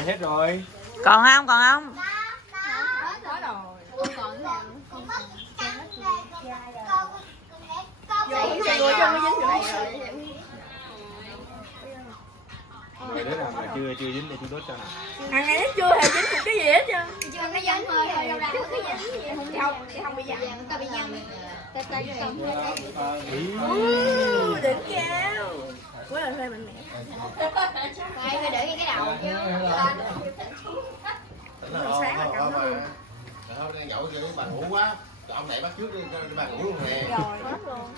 rồi, hết rồi. Còn không, còn không? Có rồi. Không còn nào. Chạy vô chân nó dính chỗ này rồi. Rồi đứa nào mà chưa dính thì tôi đốt cho nào. Hàng ngày chưa hề dính một cái gì hết trơn. Chưa có dính thôi, đâu ra Chưa có dính gì. Không bị dặn. ta bị nhầm. Ta cầm Đỉnh cao. Quá là hơi mạnh mẽ. phải để cái đầu chứ. Sáng là cầm nó luôn. Đang nhậu cho bà ngủ quá. Ông này bắt trước đi bà ngủ nè. Rồi, hết luôn.